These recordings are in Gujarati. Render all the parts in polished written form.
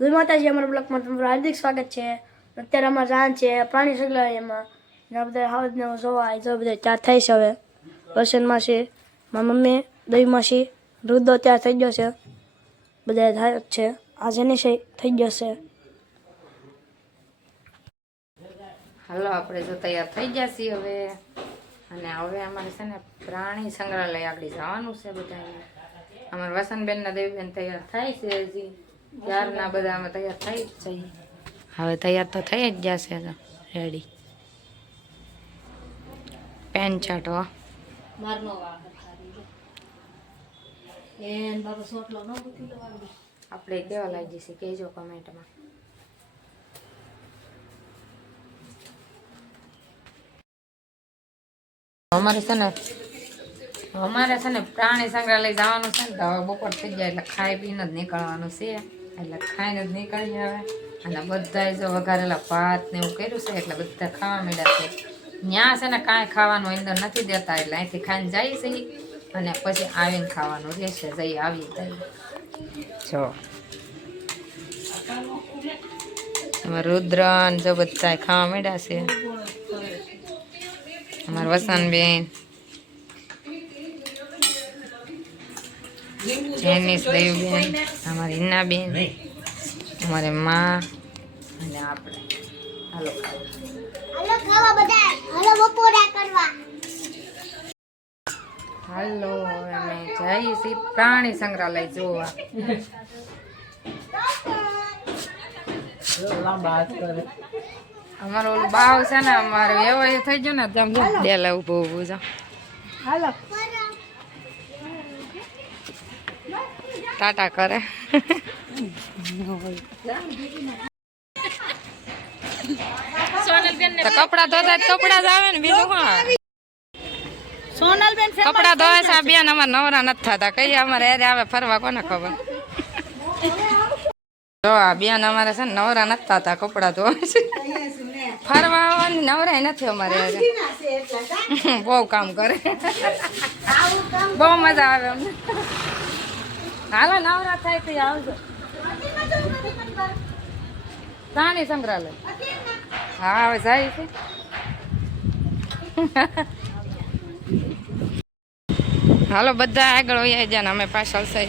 જય માતાજી, અમારા બ્લોગમાં તમારું હાર્દિક સ્વાગત છે। અત્યારે અમારે જાન છે પ્રાણી સંગ્રહાલયમાં, એના બધા હાવજને જોવા જો બધા ત્યાં થાય છે। હવે વસનમાં છે મારા મમ્મી, દહીમાં છે, રુદ્રો ત્યાં થઈ ગયો છે, બધા થાય છે। આજે નહીં થઈ ગયો છે। હાલો, આપણે જો તૈયાર થઈ ગયા છીએ હવે, અને હવે અમારે છે ને પ્રાણી સંગ્રહાલય આગળ જવાનું છે બધાને। અમારા વસંતબેનના દેવીબેન તૈયાર થાય છે, હજી ત્યારના બધા અમે તૈયાર થઈ જ જઈએ। હવે તૈયાર તો થઈ જ જશે, રેડી પેન છાંટવા આપણે કેવા લાગી છે કહેજો કમેન્ટમાં। અમારે છે ને પ્રાણી સંગ્રહાલય જવાનું છે ને, તો હવે બપોર થઈ જાય એટલે ખાઈ પીને જ નીકળવાનું છે। એટલે ખાઈને જ નીકળીએ હવે। અને બધા જો વઘારેલા ભાત ને એવું કર્યું છે, એટલે બધા ખાવા માંડ્યા છે। ત્યાં છે ને કાંઈ ખાવાનું અંદર નથી દેતા, એટલે અહીંથી ખાઈને જઈએ છીએ અને પછી આવીને ખાવાનું રહેશે। જઈ આવી જો અમારા રુદ્રન જો બધા ખાવા માંડ્યા છે। અમારા વસંતબેન, જેનિસ દેવબેન, અમારી હિનાબેન, અમારે માં અને આપણે હાલો ખાવા બધા, હાલો બપોરા કરવા। હાલો, અમે જઈએ છીએ પ્રાણી સંગ્રહાલય જોવા। અમારો ઓલું બાવ છે ને, અમારે એવો એ થઈ ગયો ને, તેમ ડેલા ઊભું ઊભું છે। હાલો ટાટા કરે। કપડા ધોતા કપડા જ આવે ને, બીજું શું કપડા ધોવે છે બેન? અમારે નવરા નથી થતા, કઈ અમારે એરે આવે ફરવા, કોને ખબર। જો આ બેન અમારે છે ને નવરા નથી થતા, કપડા ધોવે છે, ફરવા આવવાની નવરાય નથી અમારે એરે। બહુ કામ કરે, બહુ મજા આવે અમને। હાલો નવરા થાય તો આવજો પ્રાણી સંગ્રહાલય। હા હવે જાય છે। હાલો બધા આગળ વયા જાય ને અમે પાછળ છે।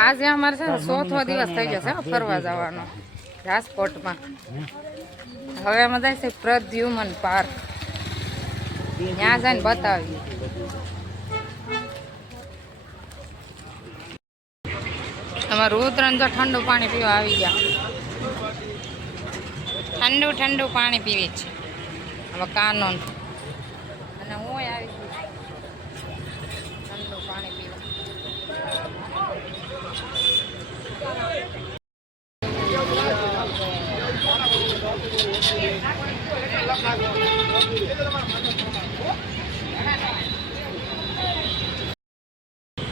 આજે અમારે છે ને 4થો દિવસ થઈ જશે ફરવા જવાનો રાજકોટમાં। હવે અમે જાય છે પ્રદ્યુમન પાર્ક, ત્યાં જઈને બતાવીએ। તમારું રુદ્રન તો ઠંડુ પાણી પીવા આવી ગયા, ઠંડુ પાણી પીવી છે હવે કાનો, અને હું આવી ગયું ઠંડુ પાણી પીવા।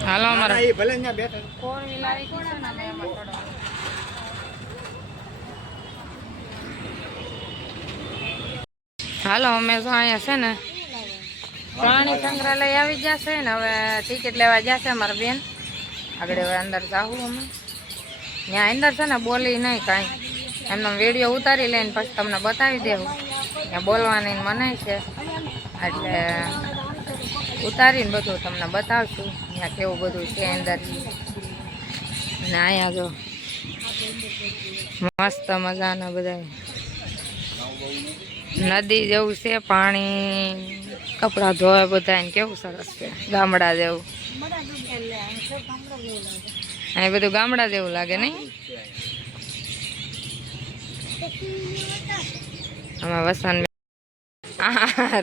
હાલો અમારે ફોર વ્હીલ આવી ગઈ છે ને, અમે એમાં ચડવાનું। હાલો અમે તો અહીંયા છે ને પ્રાણી સંગ્રહાલય આવી જશે ને, હવે ટિકિટ લેવા જશે અમારા બેન આગળ। હવે અંદર જાવું અમે, ત્યાં અંદર છે ને બોલી નહીં કાંઈ, એમનો વિડીયો ઉતારી લઈને પછી તમને બતાવી દેવું। ત્યાં બોલવાની મનાય છે, એટલે ઉતારીને બધું તમને બતાવશું ત્યાં કેવું બધું છે અંદર। અને અહીંયા જો મસ્ત મજાના બધા નદી જેવું છે, પાણી, કપડાં ધોવે બધા, કેવું સરસ છે, ગામડા જેવું। અહીં બધું ગામડા જેવું લાગે નહીં? આમાં વસન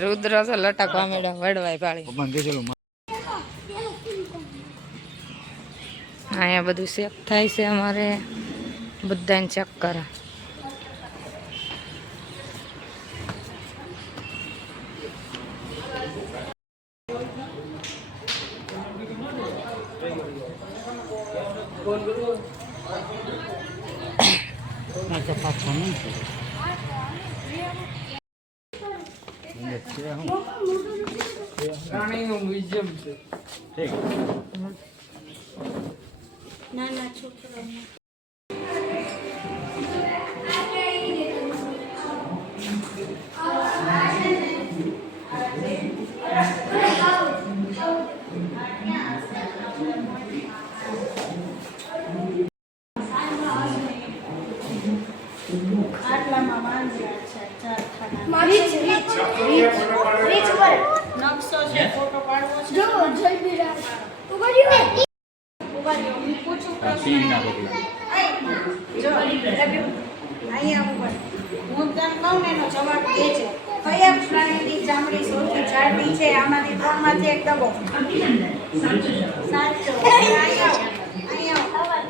રુદ્ર છે લટકવા મેળા વડવાય પાડી। અહીંયા બધું ચેક થાય છે, અમારે બધાને ચેક કરે। પ્રાણીનું મ્યુઝિયમ છે. નાના છોકરાઓ આટલામાં માંજરા છે ચાર ખાના રીચ પર નકશો છે ફોટો પાડવો છે જો જલ્દી રાખ ઉગાડ્યો હું પૂછું પ્રશ્ન જો અહીંયા ઉપર હું તને કહું ને એનો જવાબ દેજે કયા પ્રાણીની ચામડી સૌથી જાડી છે આમાંથી ત્રણમાંથી એક દબો સાચો અહીંયા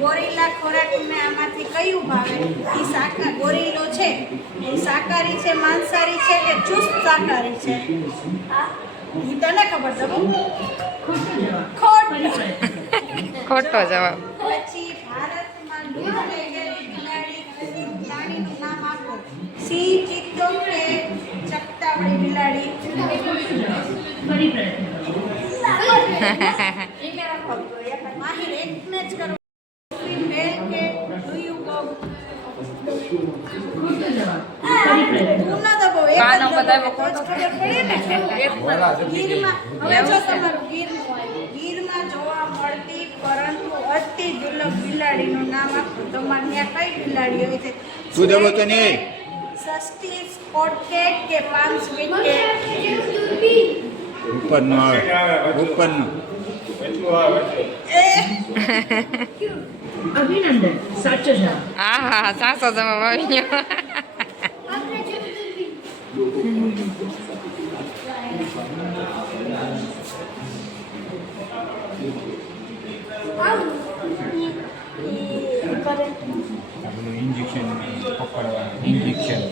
ગોરીલા ખોરાકને આમાંથી કયું ભાવે એ શાકા ગોરીલો છે એ શાકાહારી છે માંસાહારી છે કે ચુસ્ત શાકાહારી છે એ તને ખબર છે ખોટો જવાબ. પછી ભારતમાં લુપ્ત થઈ ગયેલી બિલાડી પ્રાણીનું નામ આપો. સિંહ, ચિત્તો કે ચકતાવળી બિલાડી. માહિર એકને જ કરો. બેલ કે ડુયુ ગો. તું ના દબો. એક કાનો જ બતાવ્યો દબો. તો જ ખબર પડે ને. ગીરમાં હવે જો તમારું ગીરમાં જોવા મળતી પરંતુ અતિ દુર્લભ બિલાડીનું નામ આપો. તમારે ત્યાં કઈ બિલાડી હોય છે? શું દેવો તો નહીં સસ્તી સ્પોટ કેટ કે પામ સ્વીટ કેટ? ઉપરનું આવે ઉપરનું અભિનંદન સાચો જવાબ. હા હા સાચો જવાબ આવી ગયો. ઇન્જેક્શન પકડવા ઇન્જેક્શન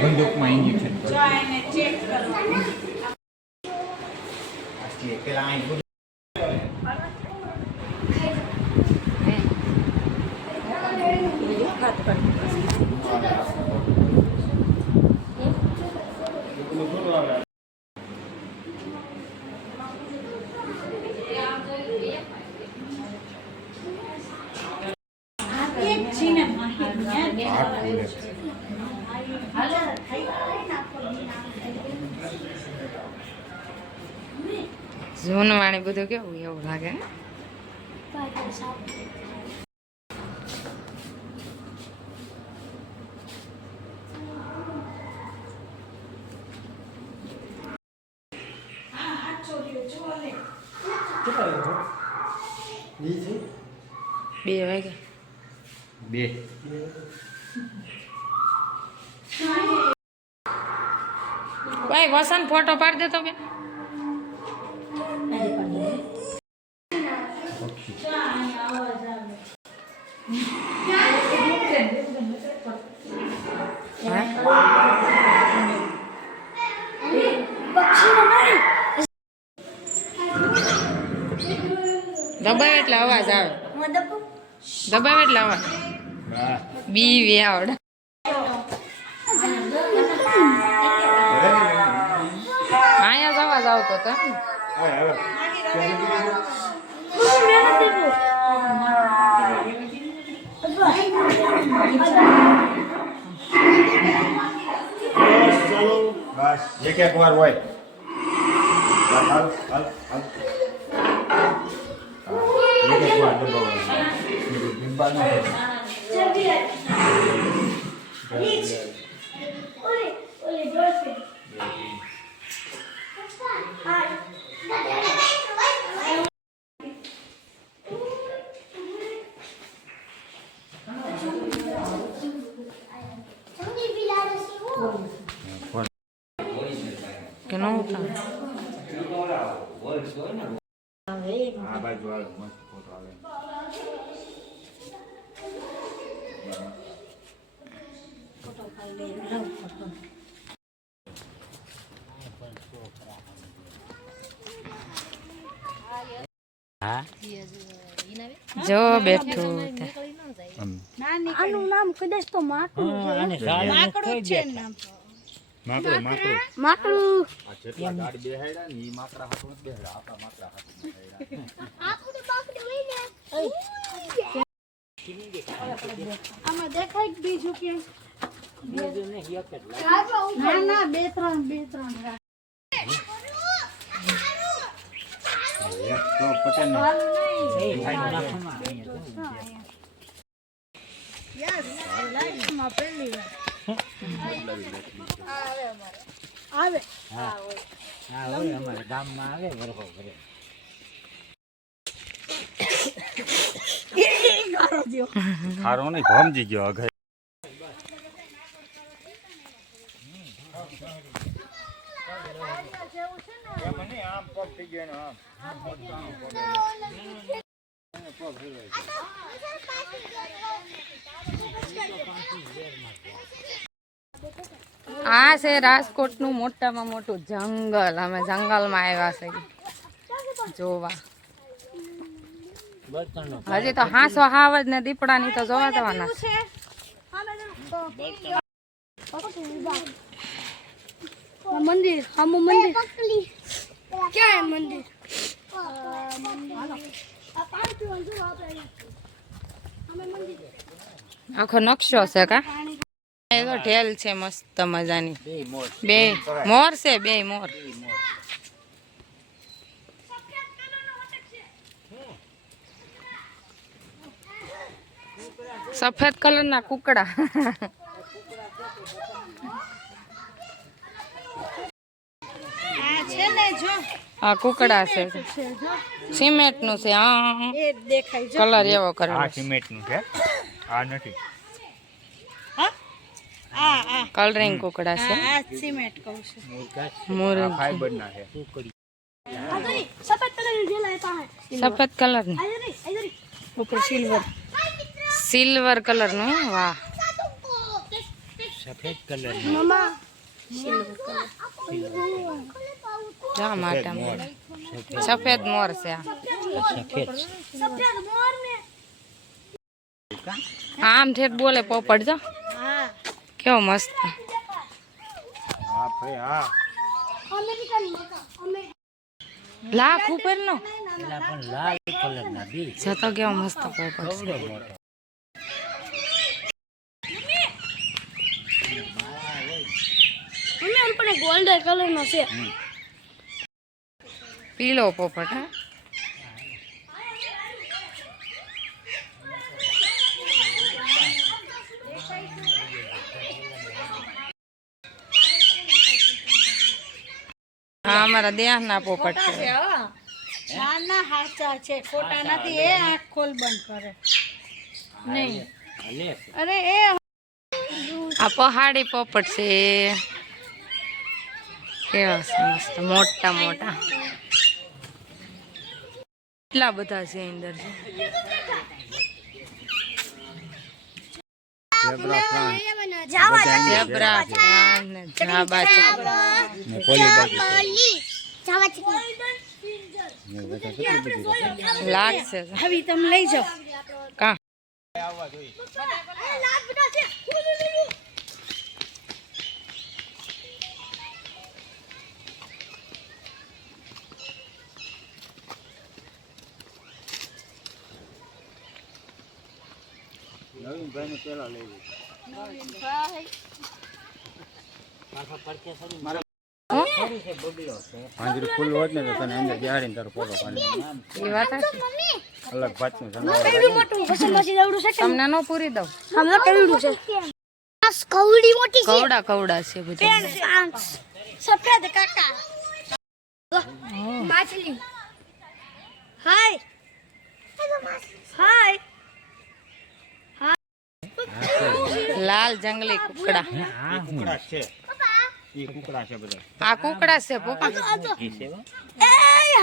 બંદૂકમાં ઇન્જેક્શન જો એને ચેક કરો. પેલા અહીં આ એક છે ને માહિર હાથ ખુલે જૂનવાણી બધું કેવું એવું લાગે. બે વાગ્યા. બે ભાઈ વસંત ફોટો પાડી દેતો બેન. દબાવે એટલે અવાજ આવે. દબાવે એટલે અવાજ. બી વે આવડે. અહીંયા જ અવાજ આવતો હતો. બસ એક એક વાર હોય હાલ હાલ હાલ એક એક વાર દબાવવાનું કે નો ઉઠાવે. આ બાજુ આવે મસ્ત ફોટો આવે જો બેઠું તે. આનું નામ કદાચ તો માટું છે. નામ માકડું માકડું માકડું આ જેટલા ગાડી બેહાડ્યા ને ઈ માકડા હાથું નથી બેહાડ્યા આપણા માકડા હાથું બેહાડ્યા આમાં દેખાય જ બીજું કે ના બે ત્રણ એક તો પટેલ ને આવે ખારો નહીં ભમજી ગયો અઘાઈ આમ પગ થઈ ગયો આમ આ છે રાજકોટનું મોટામાં મોટું જંગલ. અમે જંગલમાં આવ્યા છે જોવા. હજી તો હાંસો હાવજ ને દીપડાની તો જોવા જવાના છે. મંદિર હામું મંદિર ક્યાં હે મંદિર આખો નકશો છે કા એ તો ઢેલ છે મસ્ત મજાની. બે મોર છે, બે મોર. સફેદ કલર ના કુકડા. આ કુકડા છે, સિમેન્ટ નું છે. હા કલર એવો આ કરેલો સિમેન્ટ નું છે, આ નથી. કલરિંગ કુકડા છે. મોર ફાઈબર ના છે. સફેદ કલર નું ઉપર સિલ્વર કલર નું. વાહ સફેદ કલર જા માટા મોર. સફેદ મોર છે આ. આમ ઠેઠ બોલે પોપટ જો કેવો મસ્ત. હા ભાઈ હા લાખ ઉપર નો જતો કેવો મસ્ત પોપટ છે. ગોલ્ડન કલર નો છે. પીળો પોપટ. હા હા અમારા દેહ ના પોપટ છે. ના હાચા છે, ખોટા નથી. એ આંખ ખોલ બંધ કરે નહીં. અરે એ આ પહાડી પોપટ છે. કેવા છે મસ્ત મોટા મોટા. કેટલા બધા છે અંદર. ઝેબ્રા, ફ્રાન્સ ને જાબા ને કોલી બાજુ લાગશે. હવે તમે લઈ જાઓ. કા નવીન ભાઈ ને પેલા લઈ લે. પાંજરું ફૂલ હોત ને તો તને અંદર બેહાડીને તારો ફોટો પાડી. એ વાત હશે. અલગ ભાતનું જનાવર. તમને નો પૂરી દઉં. કવડી મોટી કવડા કવડા છે બધા. સફેદ કાકા માછલી. હાય હાય લાલ જંગલી કુકડા. કુકડા છે, એ કુકડા છે બધા. આ કુકડા છે પોપા. એ હાય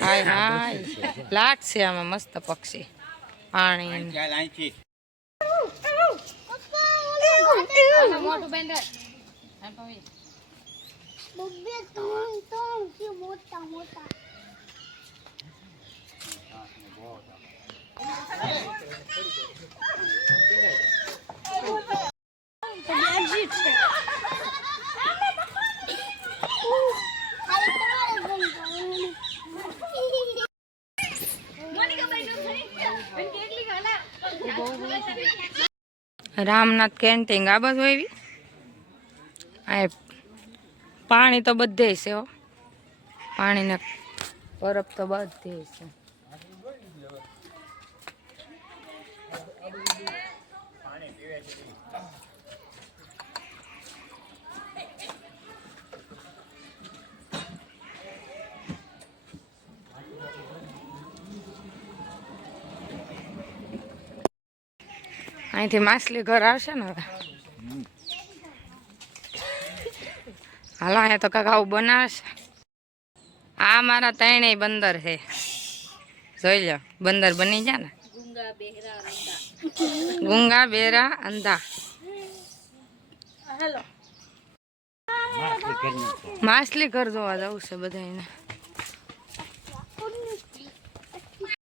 હાય હાય લાટ છે આમાં મસ્ત પક્ષી. પાણી ચાલ અહીંથી મોટું બેન્ડર. મોટા મોટા રામનાથ કેન્ટીન આ બધું એવી આ પાણી તો બધે છે હો પાણીને બરફ તો બધે છે અહીંથી માછલી ઘર આવશે ને હવે હાલો અહીંયા તો કાંક આવું બનાવશે આ મારા ત્રણેય બંદર છે જોઈ લો બંદર બની જાય ને ગુંગા બેરા અંધા માછલી ઘર જોવા જવું છે બધાને